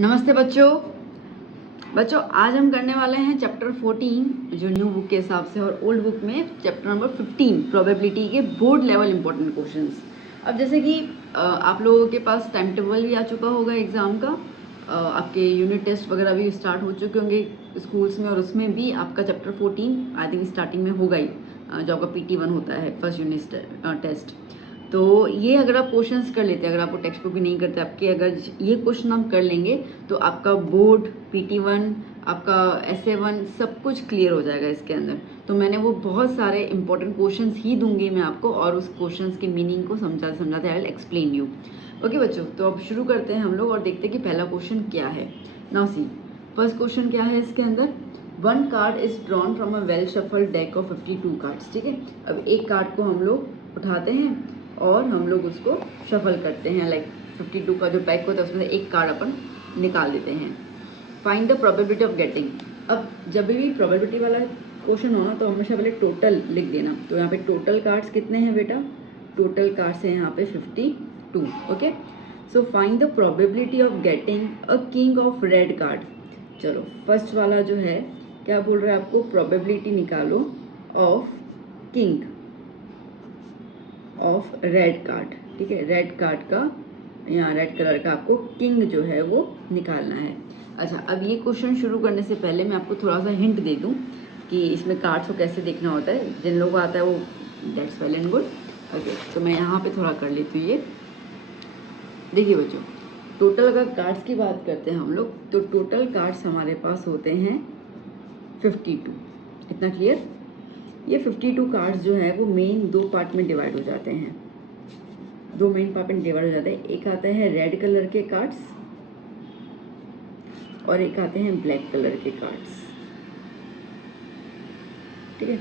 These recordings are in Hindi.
नमस्ते बच्चों आज हम करने वाले हैं चैप्टर 14 जो न्यू बुक के हिसाब से, और ओल्ड बुक में चैप्टर नंबर 15 प्रोबेबिलिटी के बोर्ड लेवल इंपॉर्टेंट क्वेश्चंस। अब जैसे कि आप लोगों के पास टाइम टेबल भी आ चुका होगा एग्ज़ाम का, आपके यूनिट टेस्ट वगैरह भी स्टार्ट हो चुके होंगे स्कूल्स में, और उसमें भी आपका चैप्टर 14 आई थिंक स्टार्टिंग में होगा ही, जो आपका PT1 होता है फर्स्ट यूनिट टेस्ट। तो ये अगर आप क्वेश्चंस कर लेते हैं, अगर आपको टेक्स्ट बुक भी नहीं करते आपके, अगर ये क्वेश्चन हम कर लेंगे तो आपका बोर्ड PT1 आपका SA1 सब कुछ क्लियर हो जाएगा इसके अंदर। तो मैंने वो बहुत सारे इंपॉर्टेंट क्वेश्चंस ही दूंगी मैं आपको, और उस क्वेश्चंस के मीनिंग को समझाते I will explain you. Okay बच्चों, तो अब शुरू करते हैं हम लोग और देखते हैं कि पहला क्वेश्चन क्या है। नाउ सी फर्स्ट क्वेश्चन क्या है इसके अंदर। One card is drawn from a well shuffled deck of 52 cards. ठीक है, अब एक कार्ड को हम लोग उठाते हैं और हम लोग उसको शफल करते हैं, लाइक 52 का जो पैक होता है उसमें से एक कार्ड अपन निकाल देते हैं। Find the probability of getting. अब जब भी प्रोबेबिलिटी वाला क्वेश्चन हो ना तो हमेशा पहले टोटल लिख देना। तो यहाँ पे टोटल कार्ड्स कितने हैं बेटा, टोटल कार्ड्स हैं यहाँ पे 52। Okay, so find the probability of getting a king of red card. चलो फर्स्ट वाला जो है क्या बोल रहा है आपको, प्रोबेबिलिटी निकालो of king of red card. ठीक है, रेड कार्ड का, यहाँ रेड कलर का आपको किंग जो है वो निकालना है। अच्छा, अब ये क्वेश्चन शुरू करने से पहले मैं आपको थोड़ा सा हिंट दे दूँ कि इसमें कार्ड्स को कैसे देखना होता है। जिन लोगों को आता है वो that's well and good. Okay, तो मैं यहाँ पे थोड़ा कर लेती हूँ। ये देखिए बच्चों, टोटल अगर कार्ड्स की बात करते हैं हम लोग, तो टोटल कार्ड्स हमारे पास होते हैं 52। इतना क्लियर। ये 52 कार्ड्स जो है वो मेन दो पार्ट में डिवाइड हो जाते हैं, दो मेन पार्ट में डिवाइड हो जाते हैं। एक आते हैं रेड कलर के कार्ड्स और एक आते हैं ब्लैक कलर के कार्ड्स। ठीक है,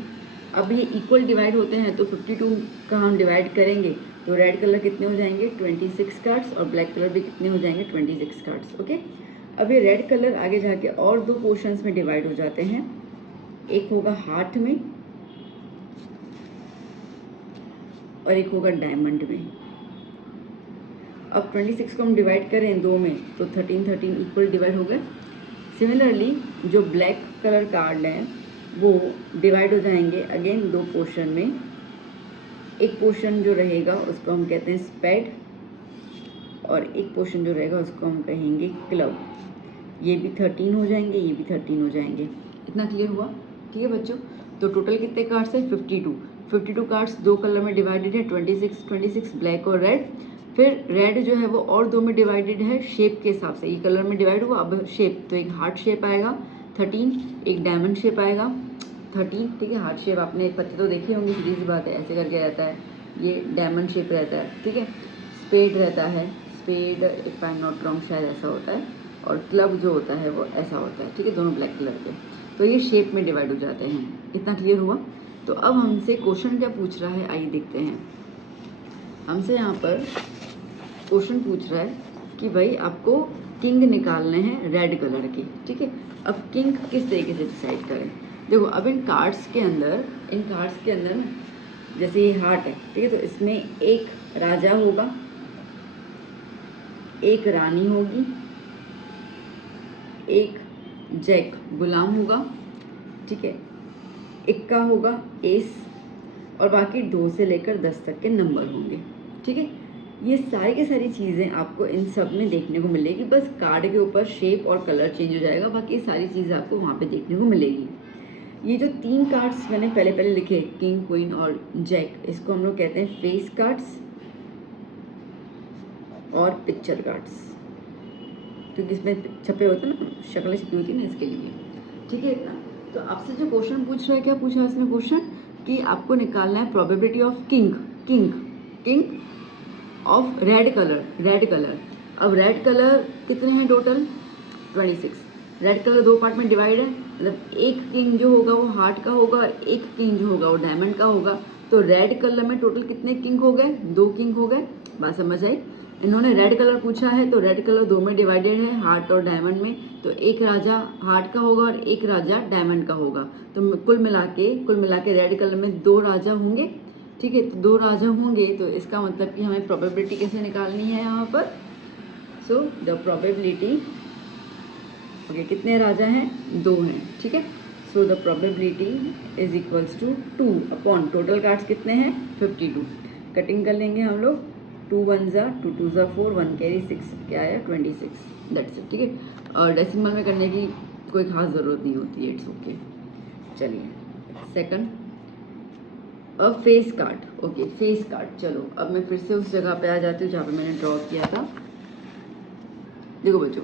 अब ये इक्वल डिवाइड होते हैं तो 52 का हम डिवाइड करेंगे तो रेड कलर कितने हो जाएंगे 26 कार्ड्स, और ब्लैक कलर भी कितने हो जाएंगे 26 कार्ड्स। ओके, अब ये रेड कलर आगे जाके और दो पोर्शंस में डिवाइड हो जाते हैं, एक होगा हार्ट में और एक होगा डायमंड में। अब 26 को हम डिवाइड करें दो में तो 13 इक्वल डिवाइड हो गए। सिमिलरली जो ब्लैक कलर कार्ड हैं वो डिवाइड हो जाएंगे अगेन दो पोर्शन में। एक पोर्शन जो रहेगा उसको हम कहते हैं स्पेड, और एक पोर्शन जो रहेगा उसको हम कहेंगे क्लब। ये भी 13 हो जाएंगे, ये भी 13 हो जाएंगे। इतना क्लियर हुआ? ठीक है बच्चों, तो टोटल कितने कार्ड्स हैं 52 कार्ड्स दो कलर में डिवाइडेड है, 26 ब्लैक और रेड। फिर रेड जो है वो और दो में डिवाइडेड है शेप के हिसाब से, ये कलर में डिवाइड हुआ। अब शेप, तो एक हार्ट शेप आएगा 13, एक डायमंड शेप आएगा 13। ठीक है, हार्ट शेप आपने पत्ते तो देखी होंगी, सीधी सी बात है, ऐसे करके रहता है। ये डायमंड शेप रहता है। ठीक है, स्पेड रहता है, spade if I am not wrong शायद ऐसा होता है, और क्लब जो होता है वो ऐसा होता है। ठीक है, दोनों ब्लैक कलर के, तो ये शेप में डिवाइड हो जाते हैं। इतना क्लियर हुआ? तो अब हमसे क्वेश्चन क्या पूछ रहा है, आइए देखते हैं। हमसे यहाँ पर क्वेश्चन पूछ रहा है कि भाई आपको किंग निकालने हैं रेड कलर के। ठीक है, अब किंग किस तरीके से डिसाइड करें। देखो, अब इन कार्ड्स के अंदर ना, जैसे ये हार्ट है, ठीक है, तो इसमें एक राजा होगा, एक रानी होगी, एक जैक गुलाम होगा। ठीक है, इक्का होगा एस, और बाकी 2 से लेकर 10 तक के नंबर होंगे। ठीक है, ये सारी की सारी चीज़ें आपको इन सब में देखने को मिलेगी। बस कार्ड के ऊपर शेप और कलर चेंज हो जाएगा, बाकी सारी चीज़ें आपको वहाँ पे देखने को मिलेगी। ये जो 3 कार्ड्स मैंने पहले लिखे, किंग, क्वीन और जैक, इसको हम लोग कहते हैं फेस कार्ड्स और पिक्चर कार्ड्स, क्योंकि इसमें छपे होते हैं ना, शक्लें छपी होती है ना, इसके लिए। ठीक है, इतना। तो आपसे जो क्वेश्चन पूछ रहा है, क्या पूछा है इसमें क्वेश्चन, कि आपको निकालना है probability of king of red colour. अब रेड कलर कितने हैं टोटल 26। रेड कलर दो पार्ट में डिवाइड है, मतलब एक किंग जो होगा वो हार्ट का होगा और एक किंग जो होगा वो डायमंड का होगा। तो रेड कलर में टोटल कितने किंग हो गए, 2 किंग हो गए। बात समझ आई? इन्होंने रेड कलर पूछा है तो रेड कलर 2 में डिवाइडेड है, हार्ट और डायमंड में। तो एक राजा हार्ट का होगा और एक राजा डायमंड का होगा। तो कुल मिला के रेड कलर में 2 राजा होंगे। ठीक है, तो 2 राजा होंगे, तो इसका मतलब कि हमें प्रोबेबिलिटी कैसे निकालनी है यहाँ पर। सो द प्रोबेबिलिटी ओके, कितने राजा हैं? 2 हैं, ठीक है। So the probability is equals to 2 upon total cards कितने हैं? 52। कटिंग कर लेंगे हम लोग, 2 1 ज़ा 2 2 ज़ा 4, 1 कैरी 6, क्या आया? 26, दैट्स इट, ठीक है। और डेसिमल में करने की कोई खास ज़रूरत नहीं होती है, इट्स ओके। चलिए सेकंड, अ face card. Okay, face card. चलो अब मैं फिर से उस जगह पे आ जाती हूँ जहाँ पे मैंने ड्रॉ किया था। देखो बच्चों,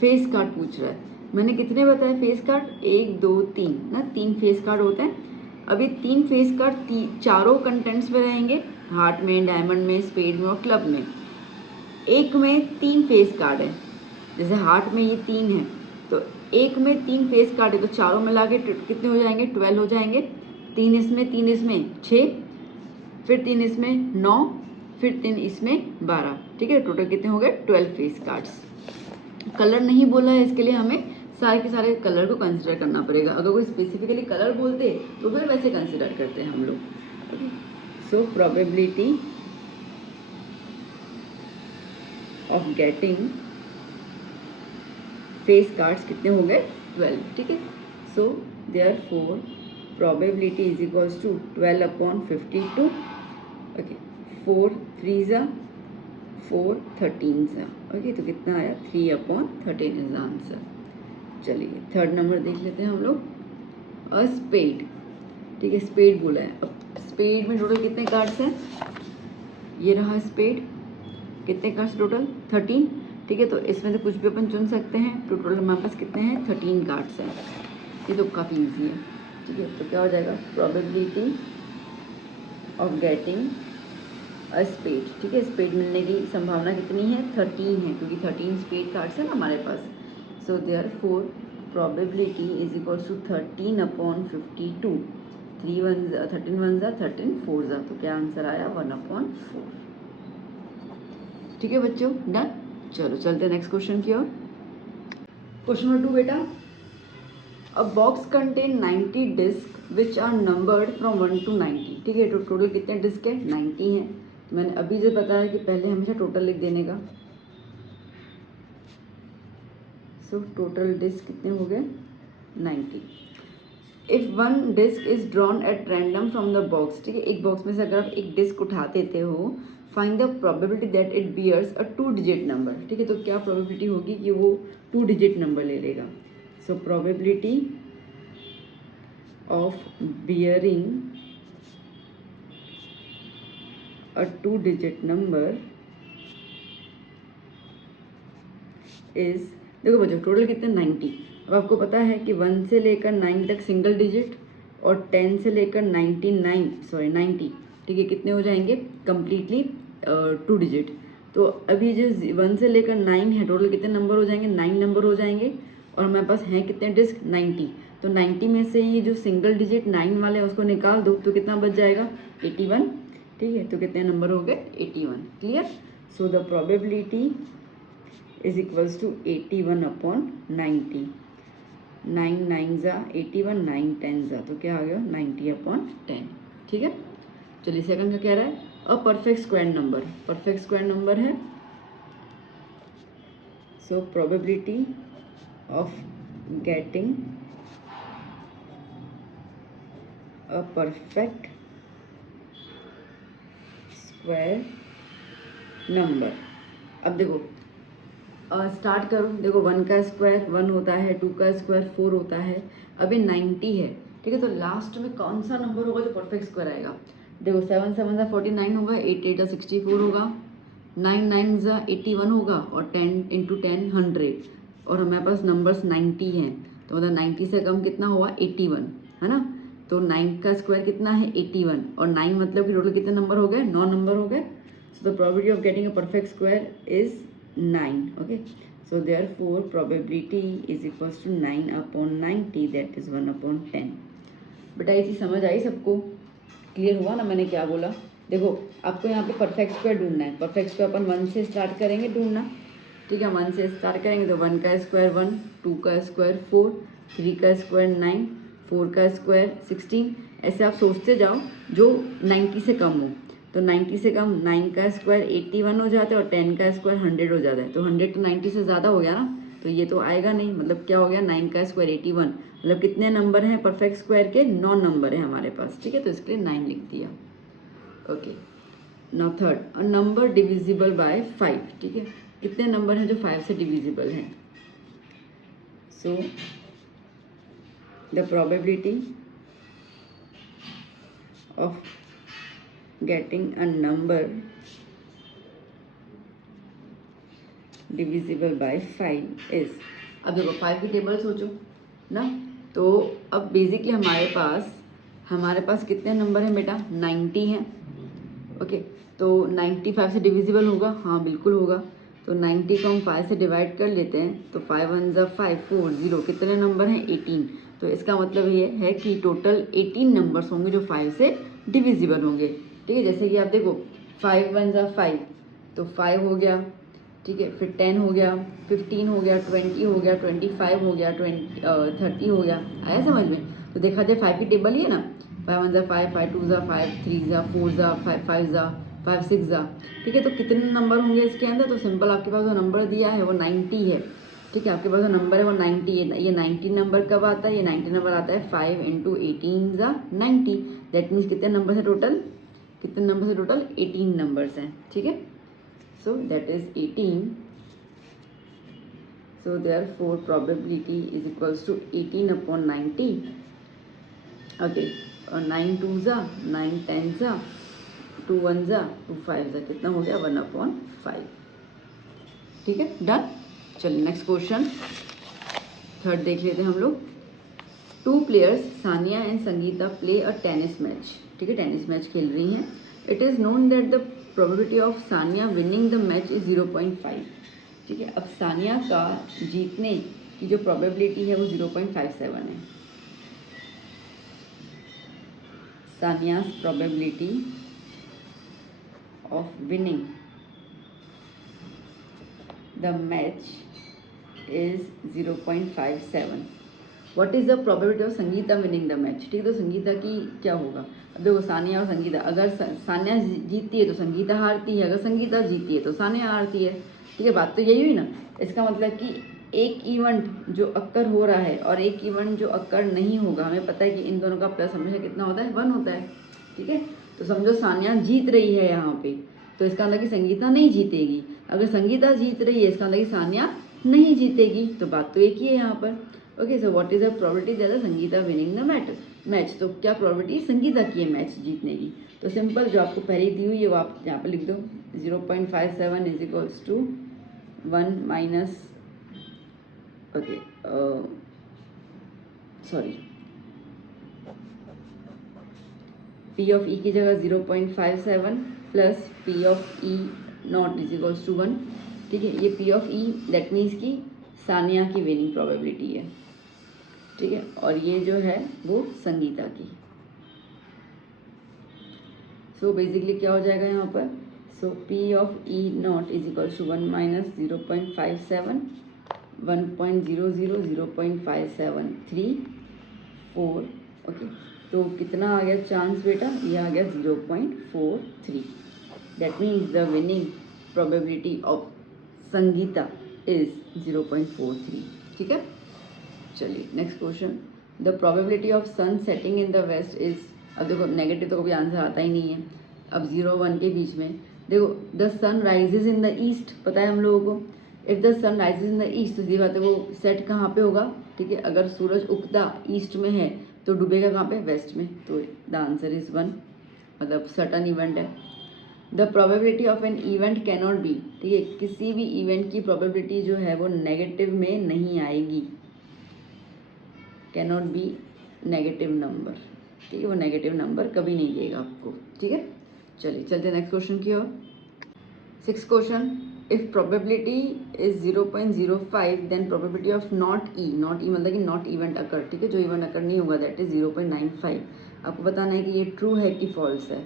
फेस कार्ड पूछ रहा है, मैंने कितने बताए फेस कार्ड? 1 2 3 ना, 3 फेस कार्ड होते हैं। अभी 3 फेस कार्ड चारों कंटेंट्स में रहेंगे, हार्ट में, डायमंड में, स्पेड में और क्लब में। एक में 3 फेस कार्ड है, जैसे हार्ट में ये 3 है, तो एक में 3 फेस कार्ड है, तो चारों मिला के कितने हो जाएंगे? 12 हो जाएंगे। 3 इसमें 6, फिर 3 इसमें 9, फिर 3 इसमें 12, ठीक है। टोटल कितने हो गए? 12 फेस कार्ड्स। कलर नहीं बोला है, इसके लिए हमें सारे के सारे कलर को कंसिडर करना पड़ेगा। अगर कोई स्पेसिफिकली कलर बोलते तो फिर वैसे कंसिडर करते हैं हम लोग, okay. So probability of getting face cards कितने हो गए? 12, ठीक है। So therefore probability is equals to 12 upon 52, okay. 4 3 ज़ा 4 13 ज़ा, ओके। तो कितना आया? 3 अपॉन 13 इज आंसर। चलिए थर्ड नंबर देख लेते हैं हम लोग, अ स्पेड, ठीक है। स्पेड बोला है। अब स्पेड में टोटल कितने कार्ड्स हैं? ये रहा स्पेड, कितने कार्ड्स टोटल? 13, ठीक है। तो इसमें से कुछ भी अपन चुन सकते हैं, तो टोटल हमारे पास कितने हैं? 13 कार्ड्स हैं। ये तो काफ़ी ईजी है, ठीक है। तो क्या हो जाएगा? Probability of getting a spade, ठीक है। स्पेड मिलने की संभावना कितनी है? 13 है, क्योंकि 13 स्पेड कार्ड्स है ना हमारे पास। So therefore probability is equals to 13 upon 52, 3 1 13 1 ज़ा 13 4 ज़ा, तो क्या आंसर आया? 1 अपॉन 4, ठीक है बच्चों, डन। चलो चलते हैं नेक्स्ट क्वेश्चन की ओर। क्वेश्चन नंबर 2 बेटा, a box contain 90 disc which are numbered from 1 to 90, ठीक है। तो टोटल कितने डिस्क है? 90 हैं। तो मैंने अभी जो बताया कि पहले हमेशा टोटल लिख देने का। सो टोटल डिस्क कितने हो गए? 90। If one disc is drawn at random from the box, ठीक है। एक बॉक्स में से अगर आप एक डिस्क उठा देते हो, find the probability that it bears a 2 digit number, ठीक है। तो क्या प्रोबेबिलिटी होगी कि वो 2 डिजिट नंबर ले लेगा? सो probability of bearing a 2 digit number is, देखो बच्चों टोटल कितने? 90। अब आपको पता है कि 1 से लेकर 9 तक सिंगल डिजिट और 10 से लेकर 90, ठीक है, कितने हो जाएंगे? Completely 2 digit. तो अभी जो 1 से लेकर 9 है, टोटल कितने नंबर हो जाएंगे? 9 नंबर हो जाएंगे। और हमारे पास हैं कितने डिस्क? 90। तो 90 में से ये जो सिंगल डिजिट 9 वाले हैं उसको निकाल दो, तो कितना बच जाएगा? 81, ठीक है। तो कितने नंबर हो गए? 81, clear. So the probability is equals to 81 upon 90। 9 9 ज़ा 81, 9 10 ज़ा, तो क्या आ गया? 90 अपॉन 10, ठीक है। चलिए सेकंड का कह रहा है, a perfect square number. Perfect square number है, so probability of getting a perfect square number. अब देखो स्टार्ट करो, देखो 1 का स्क्वायर 1 होता है, 2 का स्क्वायर 4 होता है, अभी 90 है, ठीक है। तो लास्ट में कौन सा नंबर होगा जो परफेक्ट स्क्वायर आएगा? देखो 7 7 ज़ा 49 होगा, 8 8 ज़ा 64 होगा, 9 9 ज़ा 81 होगा, और 10 इंटू 10 100, और हमारे पास नंबर्स 90 हैं, तो मतलब 90 से कम कितना हुआ? 81, है ना। तो 9 का स्क्वायर कितना है? 81, और 9 मतलब कि टोटल कितने नंबर हो गए? 9 नंबर हो गए। So the probability of getting a perfect square is 9, okay. So therefore probability is equals to 9 upon 90, that is 1 upon 10। बेटा ये चीज़ समझ आई सबको? क्लियर हुआ ना मैंने क्या बोला? देखो आपको यहाँ पे परफेक्ट स्क्वायर ढूंढना है। परफेक्ट स्क्वायर अपन 1 से स्टार्ट करेंगे ढूंढना, ठीक है। 1 से स्टार्ट करेंगे तो 1 का स्क्वायर 1, 2 का स्क्वायर 4, 3 का स्क्वायर 9, 4 का स्क्वायर 16, ऐसे आप सोचते जाओ जो 90 से कम हो। तो 90 से कम 9 का स्क्वायर 81 हो जाता है, और 10 का स्क्वायर 100 हो जाता है। तो 100 तो 90 से ज़्यादा हो गया ना, तो ये तो आएगा नहीं, मतलब क्या हो गया 9 का स्क्वायर 81, मतलब कितने नंबर हैं परफेक्ट स्क्वायर के, 9 नंबर है हमारे पास, ठीक है, तो इसके लिए 9 लिख दिया। Okay, now third, a number divisible by 5, ठीक है, कितने नंबर हैं जो 5 से डिविजिबल हैं। सो the probability of getting a number divisible by 5 is, अब देखो 5 की टेबल सोचो ना, तो अब बेसिकली हमारे पास कितने नंबर हैं बेटा, 90 हैं। ओके, तो 95 से डिविजिबल होगा, हाँ बिल्कुल होगा। तो 90 को हम 5 से डिवाइड कर लेते हैं, तो 5 1 ज़ा 5 4 0, कितने नंबर हैं 18। तो इसका मतलब ये है कि टोटल 18 नंबर्स होंगे जो 5 से डिविजिबल होंगे, ठीक है। जैसे कि आप देखो 5 1 ज़ा 5, तो 5 हो गया, ठीक है, फिर 10 हो गया, 15 हो गया, 20 हो गया, 25 हो गया, 30 हो गया, आया समझ में। तो देखा जाए 5 की टेबल ही है ना, 5 1 ज़ा 5, 5 2 ज़ा 5, 3 ज़ा 4 ज़ा 5, 5 ज़ा 5 6 ज़ा, ठीक है। तो कितने नंबर होंगे इसके अंदर, तो सिंपल आपके पास जो नंबर दिया है वो 90 है, ठीक है, आपके पास जो नंबर है वो 90 है। ये 90 नंबर कब आता है, ये 90 नंबर आता है 5 × 18 ज़ा 90, दैट मीन्स कितने नंबर है टोटल, कितने नंबर से टोटल 18 नंबर्स हैं, ठीक है। So that is 18. So therefore probability is equals to 18 upon 90. Okay, और 9 2 ज़ा 9 10 ज़ा 2 1 ज़ा 2 5 ज़ा, कितना हो गया 1/5, ठीक है, डन। चलिए नेक्स्ट क्वेश्चन, थर्ड देख लेते हैं हम लोग। 2 players Sania and Sangeeta play a tennis match, ठीक है, टेनिस मैच खेल रही हैं। It is known that the probability of Sania winning the match is 0.5, ठीक है। अब सानिया का जीतने की जो प्रोबेबिलिटी है वो 0.57 है। सानिया's probability of winning the match is 0.57। What is the probability of Sangeeta winning the match, ठीक है। तो संगीता की क्या होगा, अब देखो सानिया और संगीता, अगर सानिया जीतती है तो संगीता हारती है, अगर संगीता जीतती है तो सानिया हारती है, ठीक है। बात तो यही हुई ना। इसका मतलब कि एक इवेंट जो अक्कर हो रहा है और एक इवेंट जो अक्कर नहीं होगा, हमें पता है कि इन दोनों का प्लस हमेशा कितना होता है, 1 होता है, ठीक है। तो समझो सानिया जीत रही है यहाँ पे, तो इसका मतलब कि संगीता नहीं जीतेगी। अगर संगीता जीत रही है इसका मतलब कि सानिया नहीं जीतेगी, तो बात तो एक ही है यहाँ पर। Okay, so what is the probability that Sangeeta winning the match, तो क्या प्रोबेबिलिटी संगीता की है मैच जीतने की। तो सिंपल जो आपको पहले दी हुई है वो आप यहाँ पर लिख दो, 0.57 is equals to 1 minus, okay sorry, P of E की जगह 0.57 plus P of E not is equals to 1, ठीक है। ये P of E that means की सानिया की विनिंग प्रोबेबिलिटी है, ठीक है, और ये जो है वो संगीता की। सो बेसिकली क्या हो जाएगा यहाँ पर, so P of E not is equals to 1 minus 0.57, 1.00, 0.5734, okay. तो कितना आ गया चांस बेटा, ये आ गया 0.43, that means the winning probability of Sangeeta is 0.43, ठीक है। चलिए next question, the probability of sun setting in the west is, अब देखो नेगेटिव तो कभी आंसर आता ही नहीं है। अब 0 1 के बीच में देखो, the sun rises in the east, पता है हम लोगों को, if the sun rises in the east तो सीधी बात है वो सेट कहाँ पे होगा, ठीक है। अगर सूरज उगता ईस्ट में है तो डूबेगा कहाँ पे, वेस्ट में, तो द आंसर इज 1, मतलब सर्टन इवेंट है। The probability of an event cannot be, ठीक है, किसी भी इवेंट की प्रोबेबिलिटी जो है वो नेगेटिव में नहीं आएगी, कैनॉट बी नेगेटिव नंबर, ठीक है, वो नेगेटिव नंबर कभी नहीं देगा आपको, ठीक है। चलिए चलते नेक्स्ट क्वेश्चन की ओर। 6th question, if probability is 0.05 then probability of not E मतलब कि नॉट इवेंट अकर, ठीक है, जो इवेंट अकर नहीं होगा दैट इज 0.95। आपको बताना है कि ये ट्रू है कि फॉल्स है।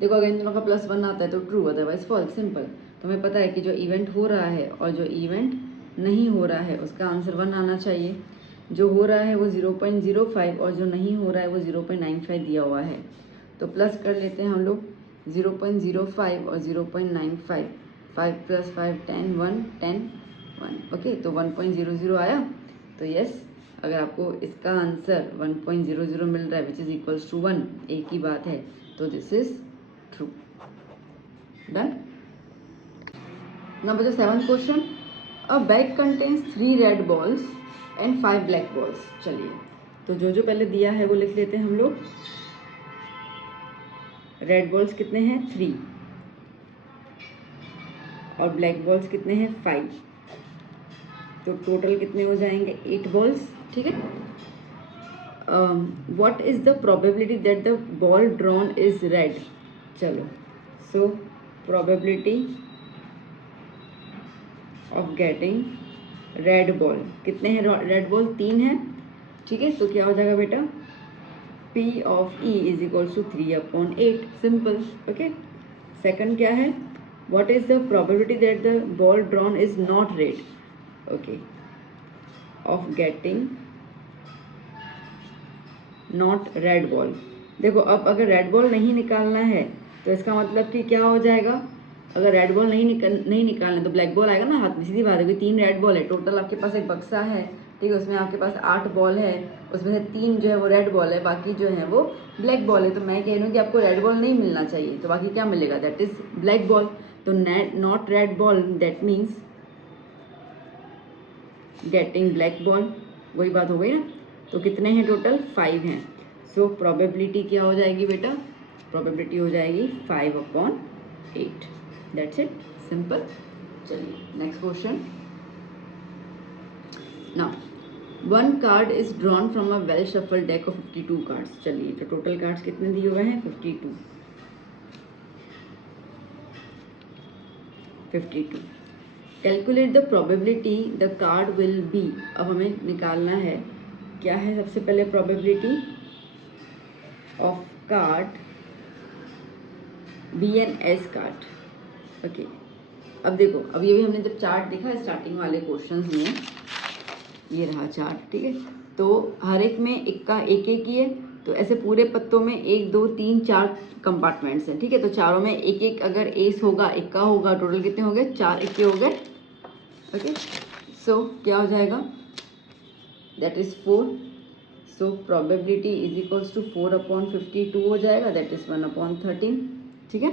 देखो अगर इन दोनों का +1 आता है तो ट्रू, अदरवाइज फॉल्स, सिंपल। तो हमें पता है कि जो इवेंट हो रहा है और जो इवेंट नहीं हो रहा है उसका आंसर 1 आना चाहिए। जो हो रहा है वो 0.05 और जो नहीं हो रहा है वो 0.95 दिया हुआ है, तो प्लस कर लेते हैं हम लोग 0.05 और 0.95, 5 + 5 10, 1 10, 1। ओके, तो 1.00 आया। तो यस, अगर आपको इसका आंसर 1.00 मिल रहा है विच इज़ इक्वल्स टू 1, एक ही बात है, तो this is true. Done. Now बचा 7th question. A bag contains 3 red balls and 5 black balls. चलिए, तो जो पहले दिया है वो लिख लेते हैं हम लोग। रेड बॉल्स कितने हैं 3 और ब्लैक बॉल्स कितने हैं 5, तो टोटल कितने हो जाएंगे 8 बॉल्स। ठीक है। What is the probability that the ball drawn is red. चलो, so probability of getting red ball, कितने हैं रेड बॉल 3 है। ठीक है, तो क्या हो जाएगा बेटा, P of E is equals to 3/8, simple. Okay. Second क्या है, what is the probability that the ball drawn is not red, okay, of getting not red ball. देखो, अब अगर रेड बॉल नहीं निकालना है तो इसका मतलब कि क्या हो जाएगा, अगर रेड बॉल नहीं निकालना तो ब्लैक बॉल आएगा ना हाथ में, सीधी बात है। क्योंकि 3 रेड बॉल है टोटल, आपके पास एक बक्सा है, ठीक है, उसमें आपके पास 8 बॉल है, उसमें से 3 जो है वो रेड बॉल है, बाकी जो है वो ब्लैक बॉल है। तो मैं कह रही हूँ कि आपको रेड बॉल नहीं मिलना चाहिए, तो बाकी क्या मिलेगा, दैट इज ब्लैक बॉल। तो not red ball that means getting black ball, वही बात हो गई ना। तो कितने हैं टोटल 5 हैं। सो प्रोबेबिलिटी क्या हो जाएगी बेटा, प्रोबेबिलिटी हो जाएगी 5/8। That's it, simple. चलिए next question. Now 1 card is drawn from a well shuffle deck of 52 cards. चलिए, तो टोटल कार्ड्स कितने दिए हुए हैं 52। Calculate the probability the card will be. अब हमें निकालना है क्या है, सबसे पहले probability of card be and ace card. Okay, अब देखो, अब ये भी हमने जब चार्ट देखा स्टार्टिंग वाले क्वेश्चंस में, ये रहा चार्ट, ठीक है, तो हर एक में इक्का एक एक ही है, तो ऐसे पूरे पत्तों में 1 2 3 4 कंपार्टमेंट्स हैं। ठीक है, तो चारों में एक एक अगर एस होगा, इक्का होगा, टोटल कितने हो गए 4 इक्के हो गए। ओके, सो क्या हो जाएगा, that is 4। So probability is equals to 4/52 हो जाएगा, दैट इज 1/13। ठीक है।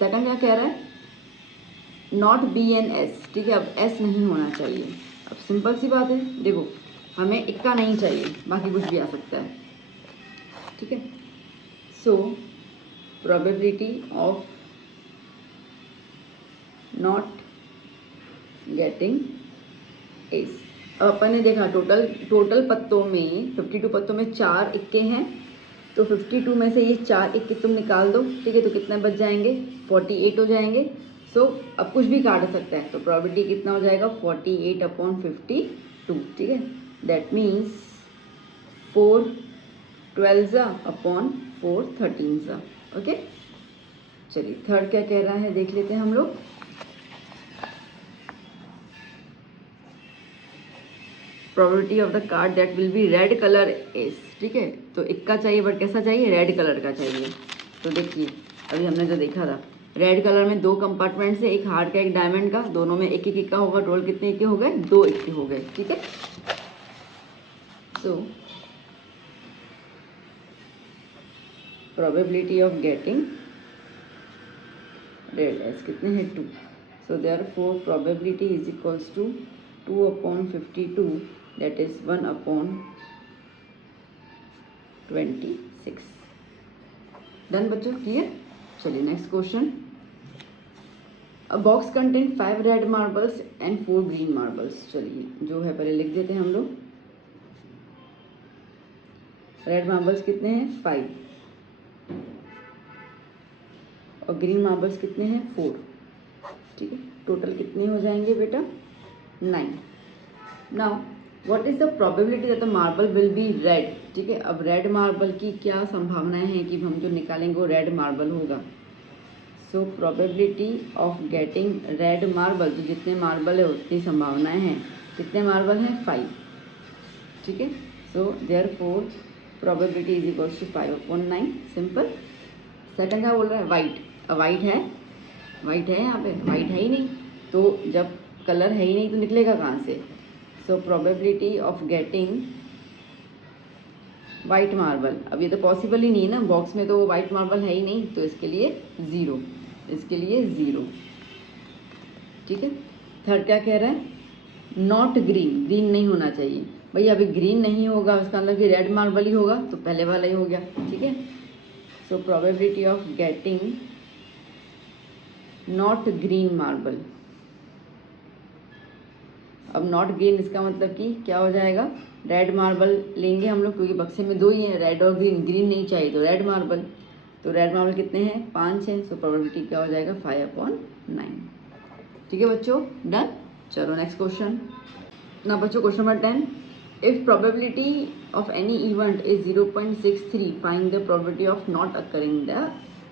सेकंड क्या कह रहा है, नॉट बी एन एस। ठीक है, अब एस नहीं होना चाहिए। अब सिंपल सी बात है, देखो हमें इक्का नहीं चाहिए, बाकी कुछ भी आ सकता है। ठीक है, so probability of not getting S. अब अपन ने देखा टोटल पत्तों में 52 पत्तों में 4 इक्के हैं, तो 52 में से ये 4 इक्के तुम निकाल दो। ठीक है, तो कितने बच जाएंगे 48 हो जाएंगे। सो अब कुछ भी काट सकता है, तो प्रोबेबिलिटी कितना हो जाएगा 48/52। ठीक है, दैट मीन्स 4 12/4 13। ओके, चलिए थर्ड क्या कह रहा है देख लेते हैं हम लोग। Probability of the card that will be red colour is. ठीक है, तो इक्का चाहिए बट कैसा चाहिए, रेड कलर का चाहिए। तो देखिए अभी हमने जो देखा था, रेड कलर में 2 कंपार्टमेंट्स है, एक हार्ट का एक डायमंड का, दोनों में एक एक इक्का होगा, टोटल कितने इक्के हो गए 2 इक्के हो गए। ठीक है, so probability of getting red ace कितने हैं 2। So therefore probability is equals to 2/52, that is 1/26। Done बच्चों, क्लियर। चलिए next question. A box contain 5 red marbles and 4 green marbles. चलिए जो है पहले लिख देते हैं हम लोग। रेड मार्बल्स कितने हैं 5 और ग्रीन मार्बल्स कितने हैं 4। ठीक है, टोटल कितने हो जाएंगे बेटा 9। Now what is the probability that the marble will be red. ठीक है, अब रेड मार्बल की क्या संभावनाएं हैं कि हम जो निकालेंगे वो रेड मार्बल होगा। सो probability of getting red marble, तो जितने मार्बल है उतनी संभावनाएं हैं। कितने मार्बल हैं 5। ठीक है, so therefore probability is equals to 5/9, simple. Second क्या बोल रहा है, वाइट। वाइट है यहाँ पे, वाइट है ही नहीं। तो जब कलर है ही नहीं तो निकलेगा कहाँ से। सो probability of getting white marble, अब ये तो पॉसिबल ही नहीं है ना, बॉक्स में तो वो वाइट मार्बल है ही नहीं, तो इसके लिए 0, इसके लिए 0। ठीक है। थर्ड क्या कह रहा है, नॉट ग्रीन, ग्रीन नहीं होना चाहिए। भैया अभी ग्रीन नहीं होगा, उसका मतलब कि रेड मार्बल ही होगा, तो पहले वाला ही हो गया। ठीक है। So probability of getting not green marble, अब नॉट ग्रीन इसका मतलब कि क्या हो जाएगा, रेड मार्बल लेंगे हम लोग, क्योंकि बक्से में 2 ही हैं, रेड और ग्रीन, ग्रीन नहीं चाहिए तो रेड मार्बल। तो रेड मार्बल कितने हैं, 5 हैं। सो प्रोबेबिलिटी क्या हो जाएगा, 5/9। ठीक है बच्चों, डन। चलो नेक्स्ट क्वेश्चन ना बच्चों, question number 10, if probability of any event is 0.63 find the probability of not occurring the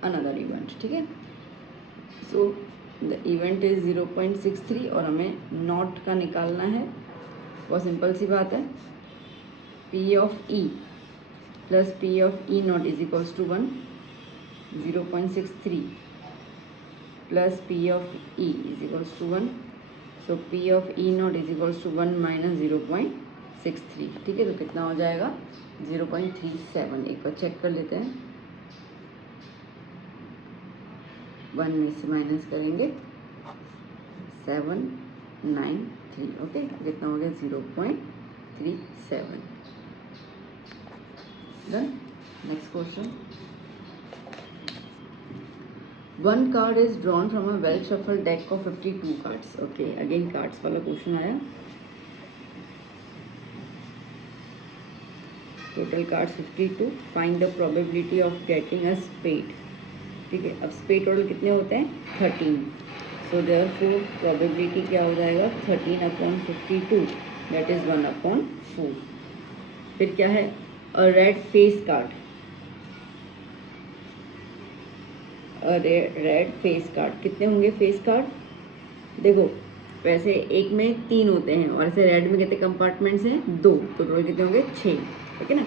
another event. ठीक है। सो द इवेंट इज 0.63 और हमें नॉट का निकालना है। बहुत सिंपल सी बात है, P of E plus P of E not is equals to 1, 0.63 plus P of E is equals to 1। So P of E not is equals to 1 minus 0.63। ठीक है, तो कितना हो जाएगा, 0.37। एक बार चेक कर लेते हैं, 1 में से माइनस करेंगे 793। ओके, कितना हो गया, 0.37। Done. Next question, 1 card is drawn from a well shuffled deck of 52 cards। Okay, again cards वाला क्वेश्चन आया। Total cards 52, find the probability of getting a spade. ठीक है, अब स्पेड टोटल कितने होते हैं, 13। सो देयरफॉर प्रोबेबिलिटी क्या हो जाएगा, 13/52, दैट इज 1/4। फिर क्या है, a red face card, red face card, कितने होंगे फेस कार्ड, देखो वैसे एक में 3 होते हैं और ऐसे रेड में कितने कंपार्टमेंट्स हैं, 2, तो टोटल कितने होंगे, 6। ठीक है ना।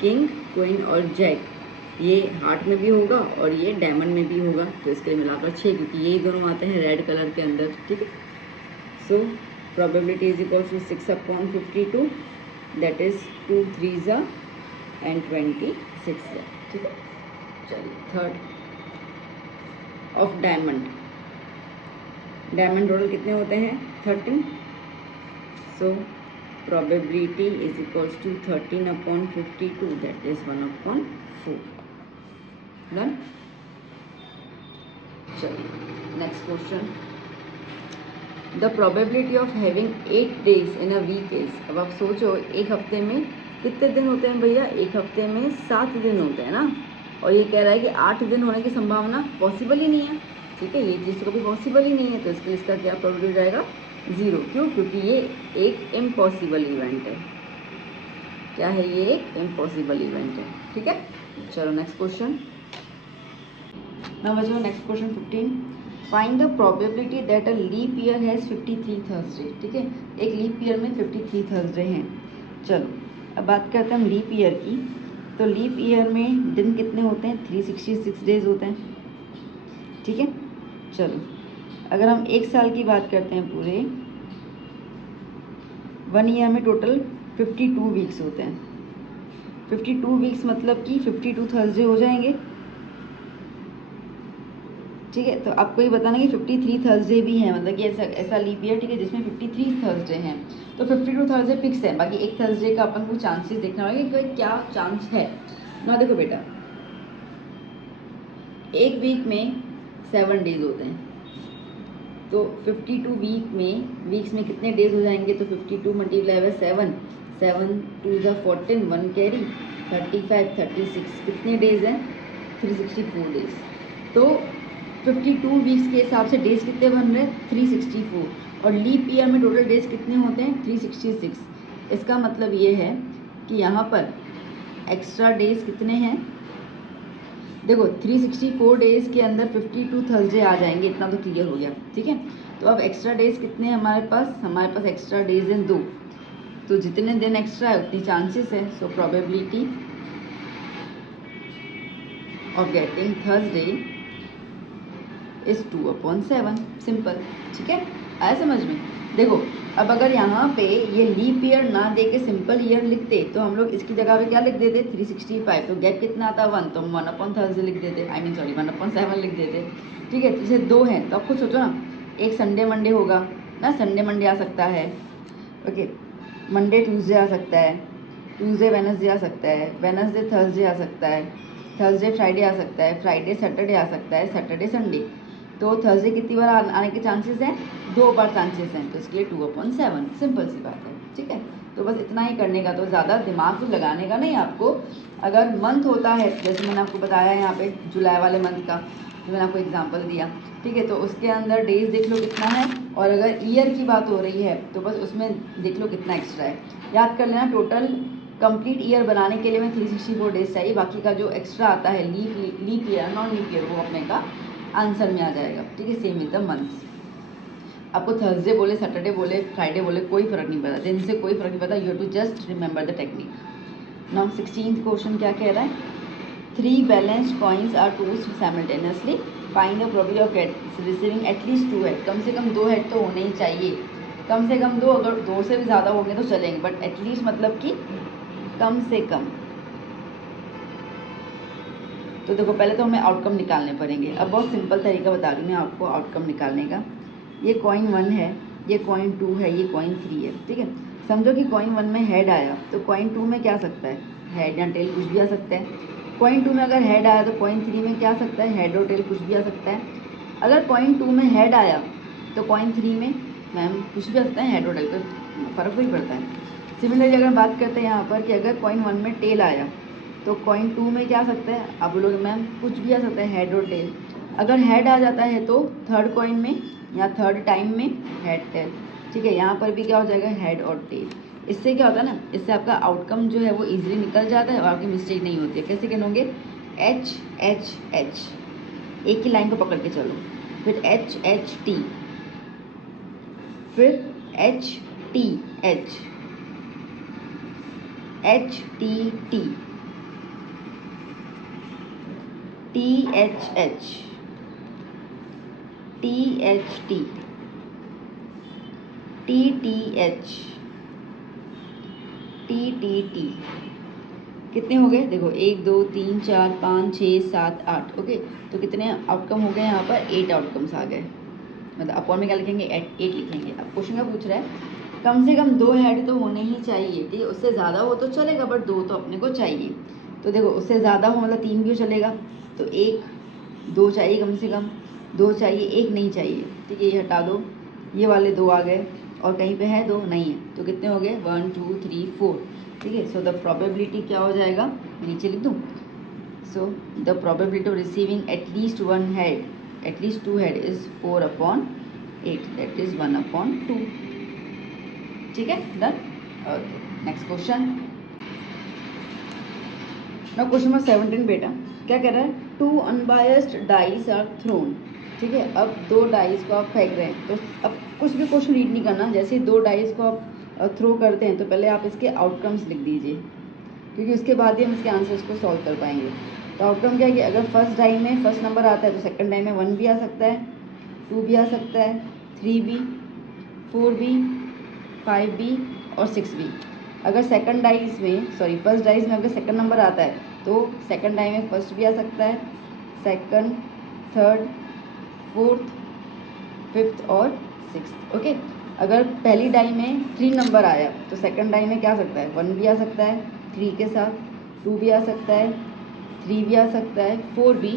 किंग, क्वीन और जैक, ये हार्ट में भी होगा और ये डायमंड में भी होगा, तो इसके मिलाकर 6, क्योंकि यही दोनों आते हैं रेड कलर के अंदर। ठीक है। So probability is equal to 6/52, that is 2 3s and 26। ठीक है। चलिए third, of diamond, diamond total कितने होते हैं, 13। So probability is equals to 13/52, that is 1/4। Done. चलिए next question, the probability of having 8 days in a week is. अब आप सोचो, एक हफ्ते में कितने दिन होते हैं भैया, एक हफ्ते में 7 दिन होते हैं ना, और ये कह रहा है कि 8 दिन होने की संभावना पॉसिबल ही नहीं है। ठीक है, ये चीज़ तो कभी पॉसिबल ही नहीं है, तो इसके लिए इसका क्या प्रोबेबिलिटी हो जाएगा, 0। क्यों, क्योंकि ये एक इम्पॉसिबल इवेंट है। क्या है, ये एक इम्पॉसिबल इवेंट है। ठीक है। चलो नेक्स्ट क्वेश्चन ना बच्चों, next question 15, find the probability that a leap year has 53 Thursday. ठीक है, एक लीप ईयर में 53 थर्सडे हैं। चलो अब बात करते हैं हम लीप ईयर की। तो लीप ईयर में दिन कितने होते हैं, 366 डेज होते हैं। ठीक है। चलो अगर हम एक साल की बात करते हैं, पूरे 1 ईयर में टोटल 52 वीक्स होते हैं। 52 वीक्स मतलब कि 52 थर्सडे हो जाएंगे। ठीक है, तो आपको ये बताना कि 53 थर्सडे भी हैं, मतलब कि ऐसा लीप ईयर, ठीक है, जिसमें 53 थर्सडे हैं। तो 52 थर्सडे फिक्स है, बाकी एक थर्सडे का अपन को चांसेस देखना होगा कि क्या चांस है ना। देखो बेटा, एक वीक में 7 डेज होते हैं, तो 52 वीक्स में कितने डेज हो जाएंगे, तो 52 मल्टीप्लाई बाय 7, 7 2 ज़ा 14, 1 कैरी 35 36, कितने डेज हैं, 364 डेज। तो 52 वीक्स के हिसाब से डेज कितने बन रहे हैं, 364, और लीप ईयर में टोटल डेज कितने होते हैं, 366। इसका मतलब ये है कि यहाँ पर एक्स्ट्रा डेज कितने हैं, देखो 364 डेज के अंदर 52 थर्सडे आ जाएंगे, इतना तो क्लियर हो गया। ठीक है, तो अब एक्स्ट्रा डेज कितने हैं हमारे पास एक्स्ट्रा डेज हैं 2, तो जितने दिन एक्स्ट्रा है उतनी चांसेस है। So probability of getting Thursday is 2/7, simple. ठीक है, आया समझ में? देखो अब अगर यहाँ पे ये लीप ईयर ना दे के सिंपल ईयर लिखते तो हम लोग इसकी जगह पे क्या लिख देते 365, तो गैप कितना आता 1, तो हम 1/Thursday लिख देते, 1/7 लिख देते। ठीक है, तो जैसे 2 हैं तो अब खुद सोचो ना, एक संडे मंडे होगा ना, संडे मंडे आ सकता है, ओके, मंडे ट्यूसडे आ सकता है, ट्यूसडे वेनसडे आ सकता है, वेनसडे थर्सडे आ सकता है, थर्सडे फ्राइडे आ सकता है, फ्राइडे सैटरडे आ सकता है, सैटरडे संडे। तो थर्सडे कितनी बार आने के चांसेस हैं? 2 बार चांसेस हैं, तो इसके लिए 2/7, सिंपल सी बात है। ठीक है, तो बस इतना ही करने का, तो ज़्यादा दिमाग तो लगाने का नहीं आपको। अगर मंथ होता है, जैसे मैंने आपको बताया यहाँ पे जुलाई वाले मंथ का, तो मैंने आपको एग्जांपल दिया, ठीक है, तो उसके अंदर डेज देख लो कितना है, और अगर ईयर की बात हो रही है तो बस उसमें देख लो कितना एक्स्ट्रा है। याद कर लेना, टोटल कंप्लीट ईयर बनाने के लिए में 364 डेज चाहिए, बाकी का जो एक्स्ट्रा आता है leap year non leap year वो अपने का आंसर में आ जाएगा। ठीक है, सेम विद द मंथ्स। आपको थर्सडे बोले, सैटरडे बोले, फ्राइडे बोले, कोई फ़र्क नहीं पड़ता, दिन से कोई फ़र्क नहीं पड़ता, you have to just remember the technique. Now 16th question क्या कह रहा है? 3 balanced coins are tossed simultaneously, find the probability of receiving at least 2 head. कम से कम 2 हेड तो होने ही चाहिए, कम से कम 2, अगर 2 से भी ज़्यादा होंगे तो चलेंगे, बट एटलीस्ट मतलब कि कम से कम। तो देखो पहले तो हमें आउटकम निकालने पड़ेंगे। अब बहुत सिंपल तरीका बता रही हूँ मैं आपको आउटकम निकालने का। ये कॉइन 1 है, ये कॉइन 2 है, ये कॉइन 3 है। ठीक है, समझो कि कॉइन 1 में हेड आया तो कॉइन 2 में क्या आ सकता है? हेड या टेल कुछ भी आ सकता है। कॉइन 2 में अगर हेड आया तो कॉइन 3 में क्या आ सकता है? हेड और टेल कुछ भी आ सकता है। अगर कॉइन 2 में हेड आया तो कॉइन 3 में मैम कुछ भी आ सकता है, हेड और टेल पर फ़र्क नहीं पड़ता है। सिमिलरली अगर बात करते हैं यहाँ पर कि अगर कॉइन 1 में टेल आया तो कॉइन 2 में क्या आ सकता है? आप बोलोगे मैम कुछ भी आ सकता है, हेड और टेल। अगर हेड आ जाता है तो थर्ड कॉइन में या थर्ड टाइम में हेड टेल। ठीक है, यहाँ पर भी क्या हो जाएगा? हेड और टेल। इससे क्या होता है ना, इससे आपका आउटकम जो है वो इजीली निकल जाता है और आपकी मिस्टेक नहीं होती है। कैसे गिनोगे? एच एच एच, एक ही लाइन को पकड़ के चलो, फिर एच एच टी, फिर H T H, H T T, T H H, T H T, T T H, T T T. कितने हो गए? देखो 1 2 3 4 5 6 7 8। ओके, तो कितने आउटकम हो गए यहाँ पर? 8 आउटकम्स आ गए। मतलब अपॉन में क्या लिखेंगे? 8 लिखेंगे। अब क्वेश्चन क्या पूछ रहा है? कम से कम 2 हेड तो होने ही चाहिए। ठीक है, उससे ज़्यादा हो तो चलेगा, बट 2 तो अपने को चाहिए। तो देखो उससे ज़्यादा हो मतलब 3 क्यों चलेगा? तो 1 2 चाहिए, कम से कम 2 चाहिए, 1 नहीं चाहिए। ठीक है, ये हटा दो, ये वाले 2 आ गए, और कहीं पे है 2 नहीं है, तो कितने हो गए? 1 2 3 4। ठीक है, सो द प्रोबेबिलिटी क्या हो जाएगा? नीचे लिख दूँ। सो the probability of receiving at least 1 head, at least 2 head is 4/8, that is 1/2। ठीक है, done. Okay, next question. Now question number 17 बेटा क्या कह रहा है? 2 अनबायस्ड डाइस आर थ्रोन। ठीक है, अब 2 डाइस को आप फेंक रहे हैं, तो अब कुछ भी क्वेश्चन रीड नहीं करना, जैसे ही 2 डाइस को आप थ्रो करते हैं तो पहले आप इसके आउटकम्स लिख दीजिए, क्योंकि उसके बाद ही हम इसके आंसर्स को सॉल्व कर पाएंगे। तो आउटकम क्या है कि अगर फर्स्ट डाई में फर्स्ट नंबर आता है तो सेकंड डाई में 1 भी आ सकता है, 2 भी आ सकता है, 3 भी, 4 भी, 5 भी और 6 भी। अगर सेकंड डाइस में फर्स्ट डाइस में अगर सेकंड नंबर आता है तो सेकंड डाई में फर्स्ट भी आ सकता है, सेकंड, थर्ड, फोर्थ, फिफ्थ और सिक्स्थ। ओके, अगर पहली डाई में 3 नंबर आया तो सेकंड डाई में क्या आ सकता है? 1 भी आ सकता है 3 के साथ, 2 भी आ सकता है, 3 भी आ सकता है, 4 भी,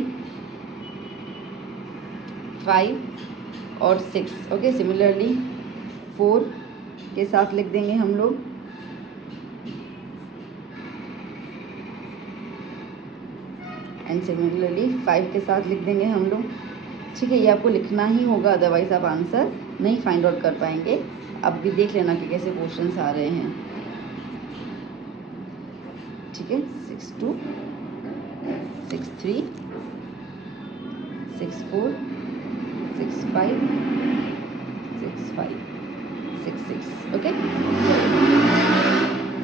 5 और 6। ओके, सिमिलरली 4 के साथ लिख देंगे हम लोग, एंड सिमिलरली 5 के साथ लिख देंगे हम लोग। ठीक है, ये आपको लिखना ही होगा, अदरवाइज आप आंसर नहीं फाइंड आउट कर पाएंगे। अब भी देख लेना कि कैसे क्वेश्चंस आ रहे हैं। ठीक है, 6 2 6 3 6 4 6 5 6 5 6 6। ओके,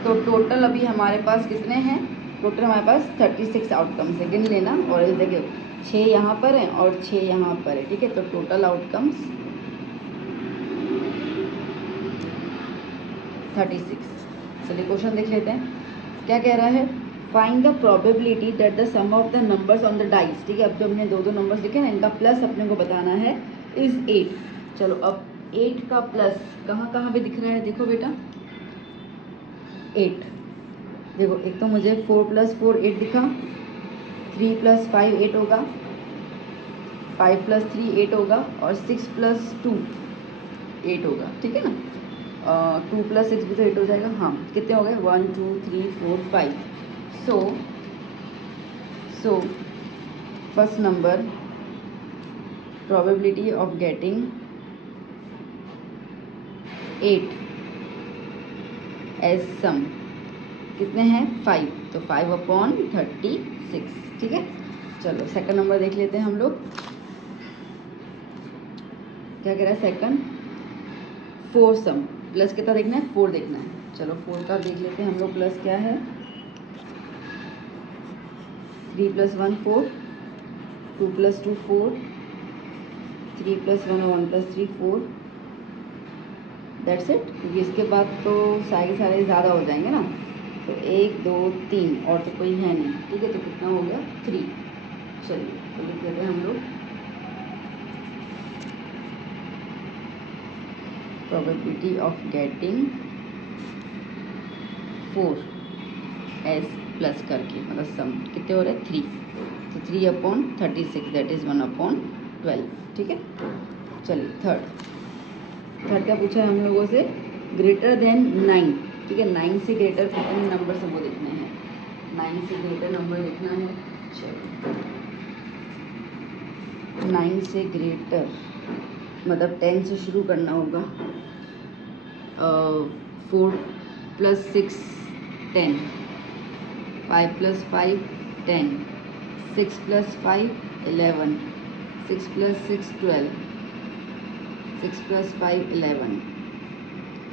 तो टोटल अभी हमारे पास कितने हैं? टोटल हमारे पास 36 आउटकम्स है, गिन लेना। और इस देखिए 6 यहाँ पर हैं और 6 यहाँ पर है। ठीक है, तो टोटल आउटकम्स 36। चलिए क्वेश्चन देख लेते हैं, क्या कह रहा है, find the probability that the sum of the numbers on the dice, ठीक है। अब जो हमने दो नंबर्स लिखे ना, इनका प्लस अपने को बताना है इज 8। चलो अब 8 का प्लस कहाँ कहाँ पे दिख रहा है, देखो बेटा 8, देखो एक तो मुझे 4 + 4 8 दिखा, 3 + 5 8 होगा, 5 + 3 8 होगा, और 6 + 2 8 होगा, ठीक है ना। 2 + 6 भी तो 8 हो जाएगा। हाँ, कितने हो गए, 1 2 3 4 5। So first number probability of getting 8 as sum कितने हैं, 5, तो 5/36, ठीक है। चलो सेकंड नंबर देख लेते हैं हम लोग, क्या कह रहा है सेकंड, 4 सम, प्लस कितना देखना है, 4 देखना है। चलो 4 का देख लेते हैं हम लोग, प्लस क्या है, 3 + 1 4, 2 + 2 4, 3 + 1 1 + 3 4, दैट्स इट। क्योंकि इसके बाद तो सारे ज़्यादा हो जाएंगे ना, तो 1 2 3 और तो कोई है नहीं, ठीक है। तो कितना हो गया, 3। चलिए तो लिख देते हैं हम लोग, probability of getting 4 S plus करके, मतलब सम कितने हो रहे हैं, 3, तो 3/36 दैट इज़ 1/12, ठीक है। चलिए थर्ड क्या पूछा है हम लोगों से, ग्रेटर देन 9, ठीक है। 9 से ग्रेटर कितने नंबर से वो देखने हैं, 9 से ग्रेटर नंबर देखना है। चलो 9 से ग्रेटर मतलब 10 से शुरू करना होगा। 4 + 6 10, 5 + 5 10, 6 + 5 11, 6 + 6 12, 6 + 5 11,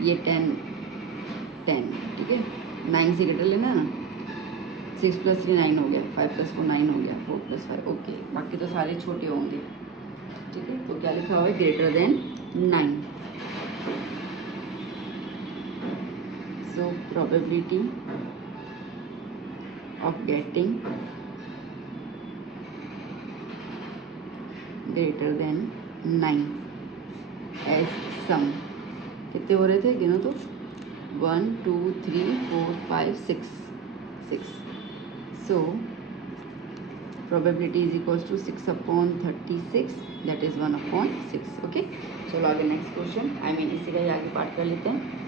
ये 10 10, ठीक है। 9 से ग्रेटर लेना ना, 6 + 3 9 हो गया, 5 + 4 9 हो गया, 4 + 5 ओके, बाकी तो सारे छोटे होंगे, ठीक है। तो क्या लिखा हुआ है, greater than 9। So probability of getting greater than 9 as sum, कितने हो रहे थे, गिनो तो, 1 2 3 4 5 6 6। सो probability is equals to 6/36, that is 1/6, okay. चलो आगे नेक्स्ट क्वेश्चन, इसी का ही आगे पार्ट कर लेते हैं।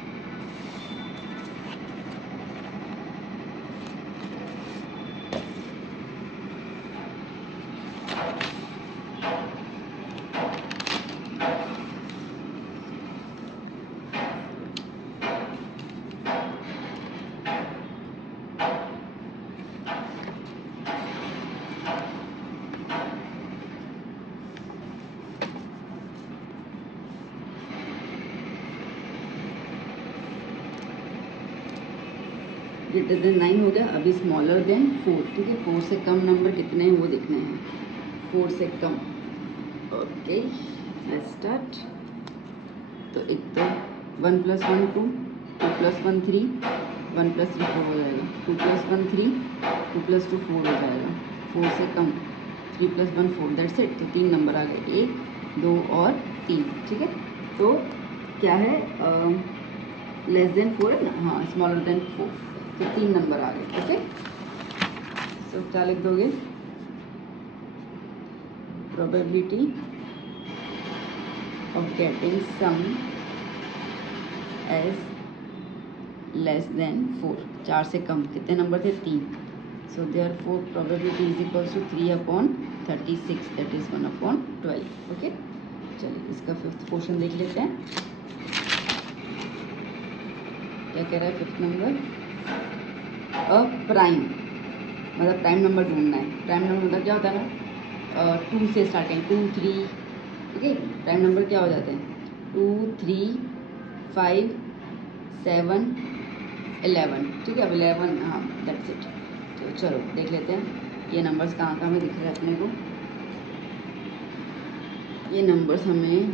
ग्रेटर देन 9 हो गया, अभी स्मॉलर देन 4, ठीक है। 4 से कम नंबर कितने हैं वो देखने हैं, 4 से कम, ओके लेट्स स्टार्ट। तो एक तो 1 + 1 2, 2 + 1 3, 1 + 3 4 हो जाएगा, 2 + 1 3, 2 + 2 4 हो जाएगा, 4 से कम 3 + 1 4, दैट्स इट। तो 3 नंबर आ गए, 1 2 और 3, ठीक है। तो क्या है, लेस देन 4 है ना, हाँ स्मॉलर देन 4, तो 3 नंबर आ गए, ओके। सो क्या लिख दोगे, probability of getting sum as less than 4, 4 से कम कितने नंबर थे, 3। So therefore probability is equals to 3/36, that is 1/12, okay. चलिए इसका फिफ्थ क्वेश्चन देख लेते हैं, क्या कह रहा है फिफ्थ नंबर, अ प्राइम, मतलब प्राइम नंबर ढूंढना है। प्राइम नंबर मतलब क्या होता है ना, 2 से स्टार्ट करें, 2 3, ठीक है। प्राइम नंबर क्या हो जाते हैं, 2 3 5 7 11, ठीक है। अब 11, हाँ दैट्स इट। तो चलो देख लेते हैं ये नंबर्स कहाँ कहाँ में दिख रहे हैं अपने को। ये नंबर्स हमें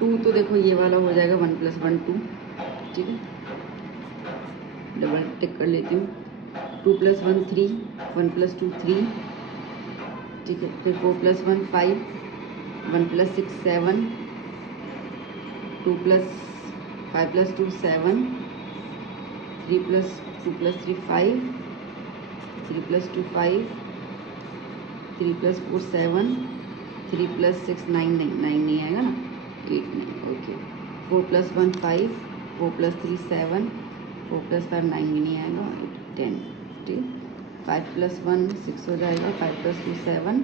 2 तो देखो ये वाला हो जाएगा, 1 + 1 2, ठीक है। डबल टिक कर लेती हूँ। 2 + 1 3, 1 + 2 3, ठीक है। फिर 4 + 1 5, 1 + 6 7, 2 + 5 + 2 7, 3 + 2 + 3 5, 3 + 2 5, 3 + 4 7, 3 + 6 9 नहीं आएगा ना, 8 नहीं, ओके। 4 + 1 5, 4 + 3 7, 4 + 5 9 भी नहीं आएगा, 10, ठीक। 5 + 1 6 हो जाएगा, 5 + 2 7,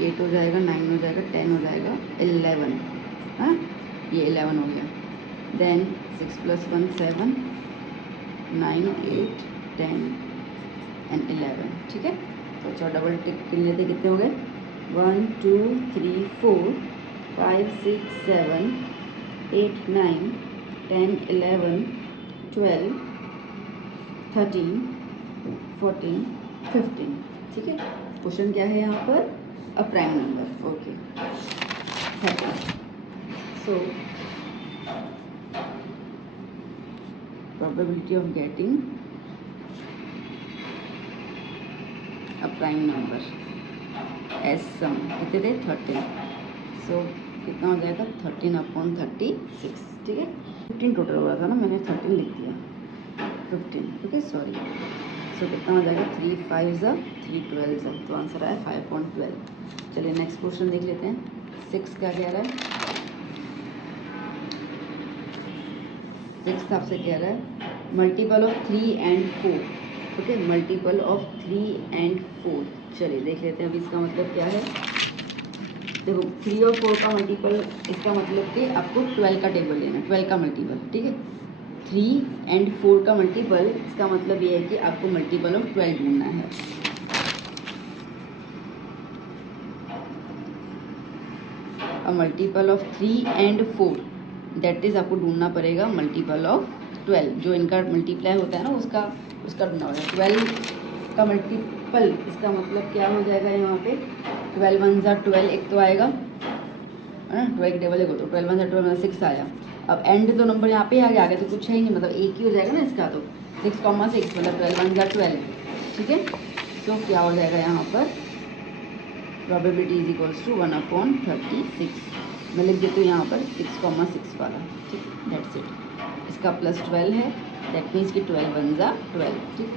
8 हो जाएगा, 9 हो जाएगा, 10 हो जाएगा, 11, हाँ ये 11 हो गया। देन 6 + 1 7, 9 8 10 एंड 11, ठीक है। तो अच्छा डबल टिक कर लेते, कितने हो गए? 1 2 3 4 5 6 7 8 9 10 11 12 13 14 15, ठीक है। क्वेश्चन क्या है यहाँ पर? A prime number, okay. 13, so probability of getting a prime number as sum कितने थे? 13, सो कितना हो जाएगा? 13/36, ठीक है। 15 टोटल हो रहा था ना, मैंने 13 लिख दिया, 15, ओके सॉरी। सो कितना हो जाएगा? 3 5 3 12, तो आंसर आया 5.12। चलिए नेक्स्ट क्वेश्चन देख लेते हैं। 6 क्या कह रहा है? 6 आपसे कह रहा है multiple of 3 and 4, okay, multiple of 3 and 4। चलिए देख लेते हैं अभी इसका मतलब क्या है। देखो 3 और 4 का मल्टीपल, इसका मतलब कि आपको 12 का टेबल लेना है, 12 का मल्टीपल, ठीक है। 3 एंड 4 का मल्टीपल, इसका मतलब ये है कि आपको मल्टीपल ऑफ 12 ढूंढना है। A multiple of 3 and 4, that is आपको ढूंढना पड़ेगा मल्टीपल ऑफ 12, जो इनका मल्टीप्लाई होता है ना उसका ढूंढना होगा। 12 का मल्टीपल, इसका मतलब क्या हो जाएगा यहाँ पे? 12 1 12, एक तो आएगा है ना, 12 के टेबल एक हो, तो 12 1 12 6 आया। अब एंड तो नंबर यहाँ पे आ गया तो कुछ है ही नहीं, मतलब एक ही हो जाएगा ना इसका, तो 6,6 मतलब 12 1 12, ठीक है। तो क्या हो जाएगा यहाँ पर? Probability is equals to 1/36। मैं लिख देती हूँ यहाँ पर 6,6 वाला, ठीक, दैट्स इट। इसका +12 है, दैट मीन्स कि 12 1 12, ठीक।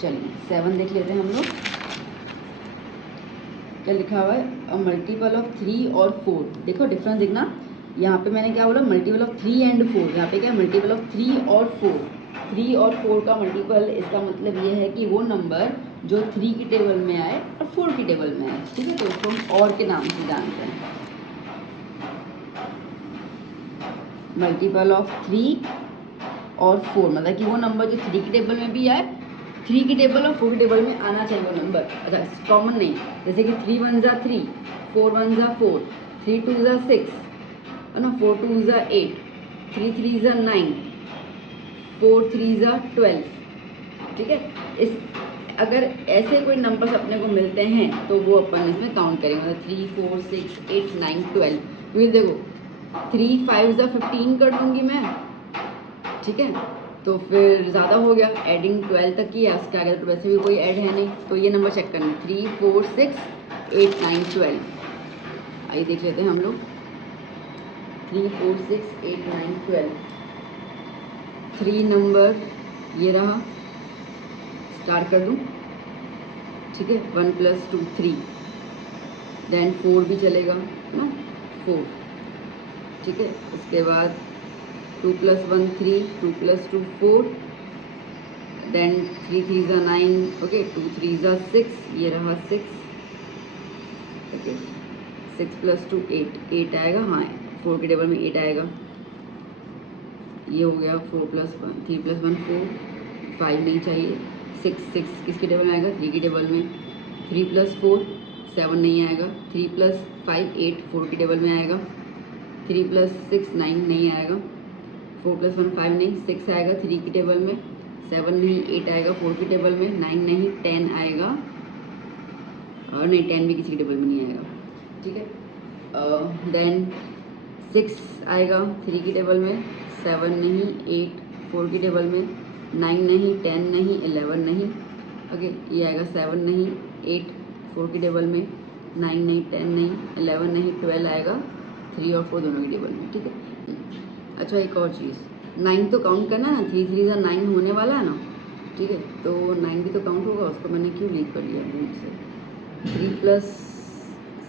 चलिए 7 देख लेते हैं हम लोग। क्या लिखा हुआ है? अ मल्टीपल ऑफ 3 और 4, देखो डिफरेंस देखना, यहाँ पे मैंने क्या बोला? मल्टीपल ऑफ 3 एंड 4, यहाँ पे क्या? मल्टीपल ऑफ 3 और 4। 3 और 4 का मल्टीपल, इसका मतलब ये है कि वो नंबर जो 3 की टेबल में आए और 4 की टेबल में आए, ठीक है। तो इसको हम और के नाम से जानते हैं, मल्टीपल ऑफ 3 और 4, मतलब कि वो नंबर जो 3 की टेबल में भी आए, 3 की टेबल और 4 की टेबल में आना चाहिए वो नंबर। अच्छा कॉमन नहीं, जैसे कि 3 1 3, 4 1 4, 3 2 6, है ना, 4 2 8, 3 3 9, 4 3 12, ठीक है। इस अगर ऐसे कोई नंबर्स अपने को मिलते हैं तो वो अपन इसमें काउंट करेंगे, मतलब 3 4 6 8 9 12। फिर देखो 3 5 15 कर दूंगी मैं, ठीक है, तो फिर ज़्यादा हो गया, एडिंग 12 तक की है, उसके आगे तो वैसे भी कोई ऐड है नहीं, तो ये नंबर चेक करना, 3 4 6 8 9 12। आइए देख लेते हैं हम लोग, 3 4 6 8 9 12। 3 नंबर ये रहा, स्टार्ट कर दूँ, ठीक है। 1 + 2 3, देन 4 भी चलेगा ना, 4, ठीक है। उसके बाद 2 + 1 3, 2 + 2 4, देन 3 3 9, ओके, 2 3 6, ये रहा 6, ओके। 6 + 2 8, 8 आएगा, हाँ 4 के टेबल में 8 आएगा, ये हो गया। 4 + 1 3 + 1 4, 5 नहीं चाहिए, 6 6 किसके टेबल में आएगा? 3 के टेबल में। 3 + 4 7 नहीं आएगा, 3 + 5 8 4 के टेबल में आएगा, 3 + 6 9 नहीं आएगा, 4 + 1 5 नहीं, 6 आएगा 3 की टेबल में, 7 नहीं 8 आएगा 4 की टेबल में, 9 नहीं 10 आएगा, और नहीं 10 भी किसी के टेबल में नहीं आएगा, ठीक है। देन 6 आएगा 3 की टेबल में, 7 नहीं 8 4 की टेबल में, 9 नहीं, 10 नहीं, 11 नहीं, ओके ये आएगा 7 नहीं, 8 4 की टेबल में, 9 नहीं, 10 नहीं, 11 नहीं, 12 आएगा 3 और 4 दोनों की टेबल में, ठीक है। अच्छा एक और चीज़, 9 तो काउंट करना है ना, 3 3 9 होने वाला है ना, ठीक है, तो 9 भी तो काउंट होगा, उसको मैंने क्यों लीव कर लिया भूल से। 3 +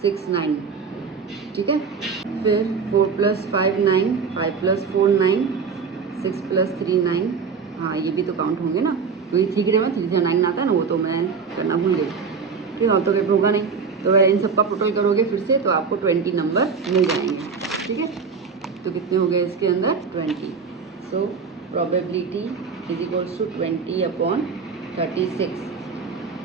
6 9, ठीक है। फिर 4 + 5 9, 5 + 4 9, 6 + 3 9, हाँ ये भी तो काउंट होंगे ना, क्योंकि 3 के में 3 से 9 आता है ना, वो तो मैं करना भूल गई, फिर और तो कहीं होगा नहीं, तो अगर इन सबका टोटल करोगे फिर से तो आपको 20 नंबर मिल जाएंगे, ठीक है। तो कितने हो गए इसके अंदर 20। So probability is equals to 20/36,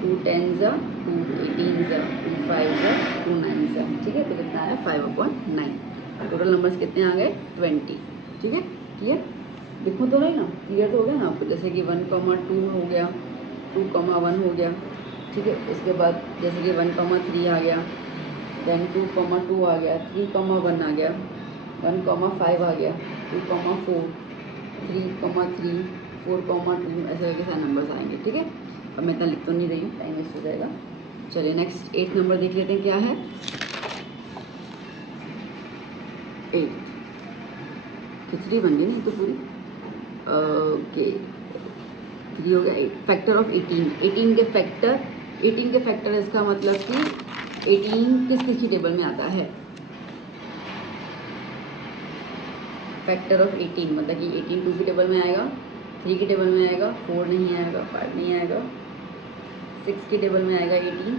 2 10s 2 18s 2 5s 2 9s, ठीक है। तो कितना आया 5/9, टोटल नंबर्स कितने आ गए 20, ठीक है। क्लियर लिखो तो गई ना, क्लियर तो हो गया ना आपको, जैसे कि 1,2 हो गया, 2,1 हो गया, ठीक है। इसके बाद जैसे कि 1,3 आ गया, देन 2,2 आ गया, 3,1 आ गया, 1,5 आ गया, 2,4, 3,3, 4,2, ऐसे करके सारे नंबर्स आएंगे, ठीक है। अब मैं इतना लिख तो नहीं रही हूँ, टाइम वेस्ट हो जाएगा। चलिए नेक्स्ट 8 नंबर देख लेते हैं क्या है। 8 खिचड़ी बन गई नहीं तो पूरी, ओके 3 हो गया। 8 फैक्टर ऑफ 18, 18 के फैक्टर, 18 के फैक्टर इसका मतलब कि 18 किस किस की टेबल में आता है, फैक्टर ऑफ 18 मतलब कि 18 2 की टेबल में आएगा, 3 की टेबल में आएगा, 4 नहीं आएगा, 5 नहीं आएगा, 6 की टेबल में आएगा 18,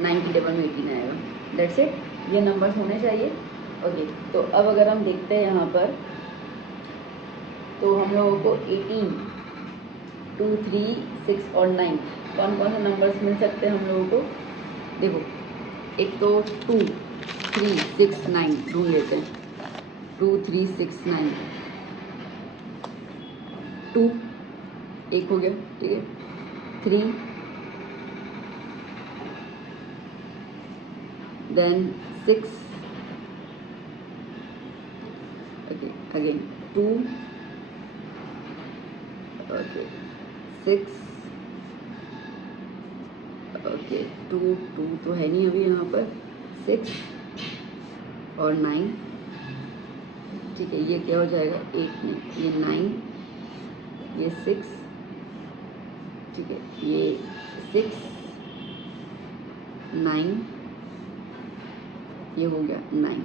9 की टेबल में 18 आएगा, दैट्स इट, ये नंबर्स होने चाहिए, ओके। तो अब अगर हम देखते हैं यहाँ पर, तो हम लोगों को 18, 2 3 6 और 9 कौन कौन से नंबर्स मिल सकते हैं हम लोगों को, देखो एक तो 2 3 6 9 ढूंढ लेते हैं, 2 3 6 9, 2 एक हो गया, ठीक है, 3 then 6, okay again 2, okay 6, okay 2 2 तो है नहीं अभी यहाँ पर, 6 और 9, ठीक है। ये क्या हो जाएगा 8 नहीं, ये 9, ये 6, ठीक है, ये 6 9, ये हो गया 9,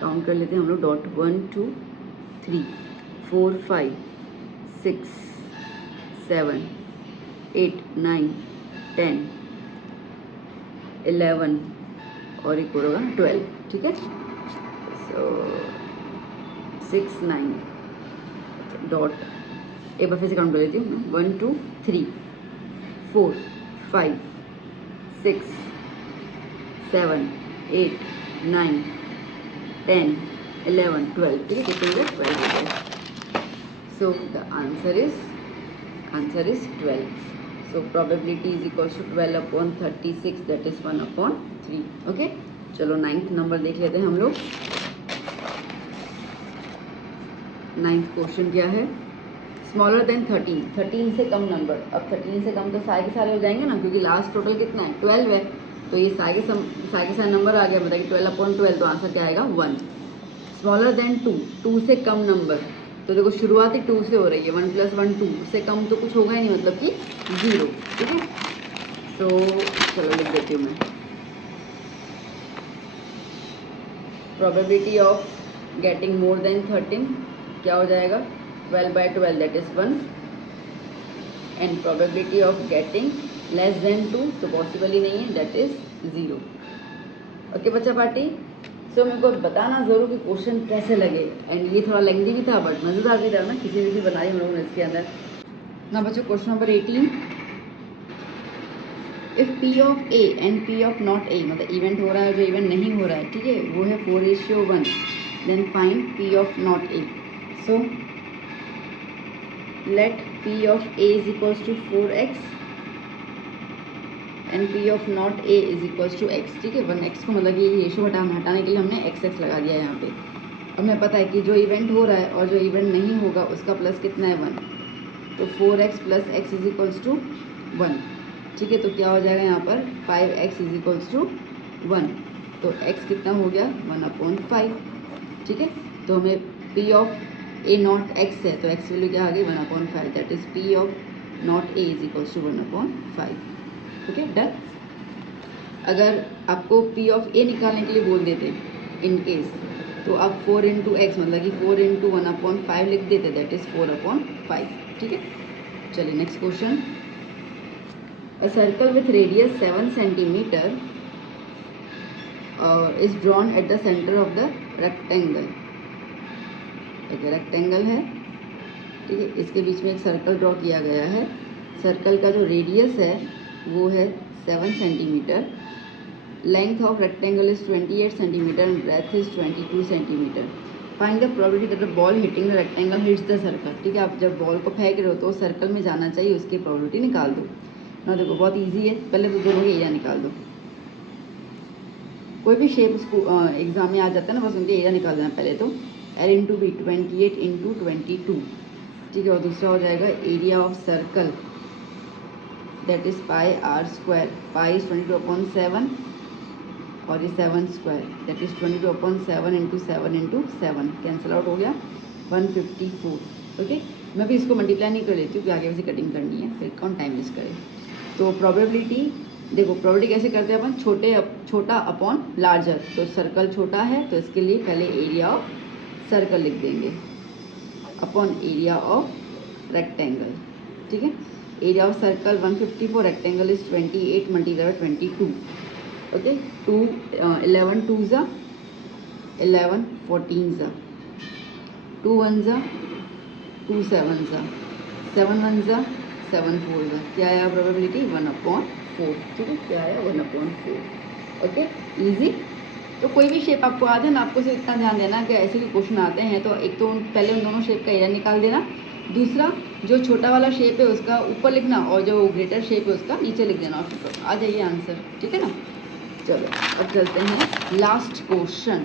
काउंट कर लेते हैं हम लोग डॉट, 1 2 3 4 5 6 7 8 9 10 11 और एक और होगा 12, ठीक है। सो 6 9 डॉट, एक बार फिर से काउंट कर लेती हूँ, 1 2 3 4 5 6 7 8 9 10 11 12, ठीक है, कितने हो गए 12 हो गए। So the answer is 12। So probability is equals to 12/36, that is 1/3, okay. चलो 9th नंबर देख लेते हैं हम लोग। 9th क्वेश्चन क्या है, स्मॉलर देन 13, 13 से कम नंबर। अब 13 से कम तो सारे के सारे हो जाएंगे ना, क्योंकि लास्ट टोटल कितना है 12 है, तो ये सारे के सारे नंबर आ गया, बताइए 12/12, तो आंसर क्या आएगा 1। स्मॉलर देन 2, 2 से कम नंबर, तो देखो शुरुआत ही 2 से हो रही है, 1 + 1 2, उससे कम तो कुछ होगा ही नहीं, मतलब कि 0, ठीक है। तो चलो लिख देती हूँ मैं, probability of getting more than 13 क्या हो जाएगा 12/12, that is 1, and probability of getting less than 2 तो पॉसिबल ही नहीं है, दैट इज 0, ओके बच्चा पार्टी। सो मेरे को बताना ज़रूर कि क्वेश्चन कैसे लगे, एंड ये थोड़ा लेंथी भी था बट मज़ेदार भी था ना, किसी भी बनाई हम लोगों ने इसके अंदर ना। बच्चों question number 18, if P of A and P of not A, मतलब इवेंट हो रहा है जो इवेंट नहीं हो रहा है, ठीक है, वो है 4:1, then find P of not A। So let P of A is equals to 4x and P of not A is equals to x, ठीक है। 1x को मतलब कि रेशो हटाने के लिए हमने x लगा दिया है यहाँ पे। अब हमें पता है कि जो इवेंट हो रहा है और जो इवेंट नहीं होगा उसका प्लस कितना है 1, तो 4x plus x is equals to 1। ठीक है, तो क्या हो जाएगा यहाँ पर 5x इज इक्वल्स टू 1। तो x कितना हो गया 1/5। ठीक है, तो हमें p of a not x है, तो x वैल्यू क्या आ गई 1/5, that is p of not a is equals to 1/5। ठीक है, डन। अगर आपको p ऑफ a निकालने के लिए बोल देते इन केस, तो आप 4 इंटू एक्स मतलब कि 4 इंटू 1/5 लिख देते, दैट इज 4/5। ठीक है, चलिए next question. A circle with radius 7 centimetre is drawn at the centre of the rectangle. एक रेक्टेंगल है, ठीक है, इसके बीच में एक सर्कल ड्रॉ किया गया है। सर्कल का जो रेडियस है वो है 7 centimetre, length of rectangle is 28 centimetre and breadth is 22 centimetre. Find the probability that the ball hitting the rectangle hits the circle. ठीक है, आप जब बॉल को फेंक रहे हो तो सर्कल में जाना चाहिए, उसकी प्रोबेबिलिटी निकाल दो ना। देखो बहुत इजी है, पहले तो दोनों के एरिया निकाल दो। कोई भी शेप एग्जाम में आ जाता है ना, बस उनके एरिया निकाल देना पहले तो। L into B 28 into 22। ठीक है, और दूसरा हो जाएगा area of circle, that is pi r square. Pi is 22/7 और ये 7 square, that is 22/7 into 7 into 7 cancel out हो गया 154। ओके, मैं भी इसको मल्टीप्लाई नहीं कर लेती हूँ, आगे वैसे कटिंग करनी है, फिर कौन टाइम वेस्ट करे। तो प्रोबेबिलिटी देखो, प्रोबेबिलिटी कैसे करते हैं अपन, छोटा अपॉन लार्जर। तो सर्कल छोटा है तो इसके लिए पहले एरिया ऑफ सर्कल लिख देंगे अपॉन एरिया ऑफ रेक्टेंगल। ठीक है, area of circle 154, rectangle is 28 multiply 22। Okay, 2 11 2 ज़ा 11 14 ज़ा 2 1 ज़ा 2 7 ज़ा 7 1 ज़ा 7 4 ज़ा। क्या आया प्रोबेबिलिटी 1/4। ठीक है, क्या आया 1/4। Okay, easy. तो कोई भी शेप आपको आ जाए ना, आपको सिर्फ इतना ध्यान देना कि ऐसे भी क्वेश्चन आते हैं तो एक तो पहले उन दोनों शेप का एरिया निकाल देना, दूसरा जो छोटा वाला शेप है उसका ऊपर लिखना और जो ग्रेटर शेप है उसका नीचे लिख देना, और आ जाइए आंसर। ठीक है ना, चलो अब चलते हैं लास्ट क्वेश्चन।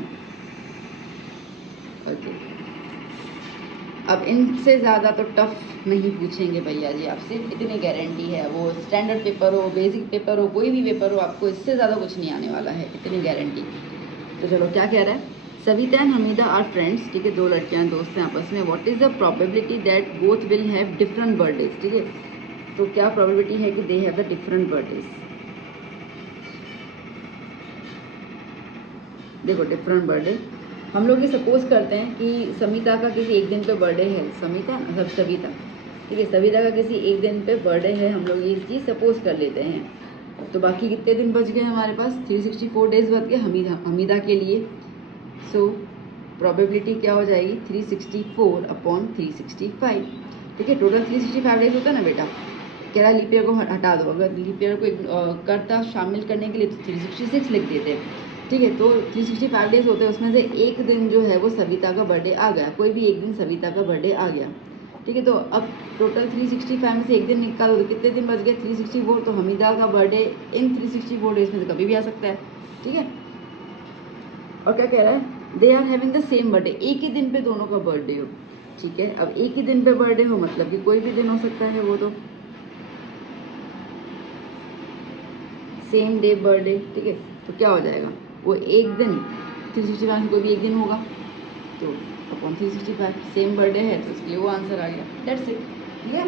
ओके, अब इनसे ज़्यादा तो टफ नहीं पूछेंगे भैया जी आपसे, इतनी गारंटी है। वो स्टैंडर्ड पेपर हो, बेसिक पेपर हो, कोई भी पेपर हो, आपको इससे ज़्यादा कुछ नहीं आने वाला है, इतनी गारंटी। तो चलो क्या कह रहा है, Savita and Hamida are friends. ठीक है, दो लड़कियां दोस्त हैं आपस में। What is the probability that both will have different birthdays. ठीक है, तो क्या प्रोबेबिलिटी है कि they have the different birthdays. देखो डिफरेंट बर्थडे, हम लोग ये सपोज करते हैं कि समिता का किसी एक दिन पे बर्थडे है, सविता, ठीक है, सविता का किसी एक दिन पे बर्थडे है, हम लोग ये चीज़ सपोज कर लेते हैं। तो बाकी कितने दिन बच गए हमारे पास, 364 डेज बच गए हमीदा के लिए। सो प्रोबेबिलिटी क्या हो जाएगी 364/365। ठीक है, टोटल 365 डेज होता है ना बेटा। कह रहा लीप ईयर को हटा दो, अगर लीप ईयर को करता शामिल करने के लिए तो 366 लिख देते। ठीक है, तो 365 डेज होते हैं, उसमें से एक दिन जो है वो सविता का बर्थडे आ गया, कोई भी एक दिन सविता का बर्थडे आ गया। ठीक है, तो अब टोटल 365 में से एक दिन निकालो तो कितने दिन बच गए 364। तो हमीदा का बर्थडे इन 364 डेज में से कभी भी आ सकता है। ठीक है, और क्या कह रहा है, they are having the same birthday, एक ही दिन पे दोनों का बर्थडे हो। ठीक है, अब एक ही दिन पे बर्थडे हो मतलब कि कोई भी दिन हो सकता है, वो तो सेम डे बर्थडे। ठीक है, तो क्या हो जाएगा, वो एक दिन 365 में कोई भी एक दिन होगा, तो अपॉन 365 सेम बर्थडे है तो इसके लिए वो आंसर आ गया, दैट्स इट। ठीक है,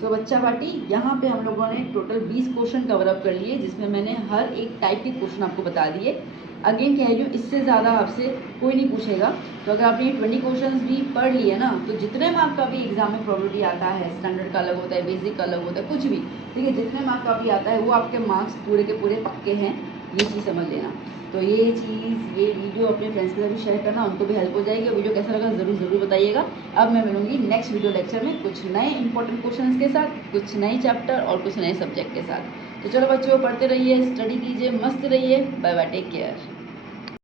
तो बच्चा पार्टी यहाँ पे हम लोगों ने टोटल 20 क्वेश्चन कवर अप कर लिए, जिसमें मैंने हर एक टाइप के क्वेश्चन आपको बता दिए। अगेन कह रही हूँ, इससे ज़्यादा आपसे कोई नहीं पूछेगा। तो अगर आपने 20 क्वेश्चन भी पढ़ लिए ना, तो जितने मार्क का भी एग्जाम में प्रोबेबिलिटी आता है, स्टैंडर्ड का अलग होता है, बेसिक का अलग होता है, कुछ भी, ठीक है, जितने मार्क का भी आता है वो आपके मार्क्स पूरे के पूरे पक्के हैं, ये चीज़ समझ लेना। तो ये चीज़, ये वीडियो अपने फ्रेंड्स के साथ भी शेयर करना, उनको भी हेल्प हो जाएगी। वीडियो कैसा लगा ज़रूर बताइएगा। अब मैं मिलूंगी नेक्स्ट वीडियो लेक्चर में कुछ नए इंपॉर्टेंट क्वेश्चंस के साथ, कुछ नए चैप्टर और कुछ नए सब्जेक्ट के साथ। तो चलो बच्चों, पढ़ते रहिए, स्टडी कीजिए, मस्त रहिए। Bye bye, take care.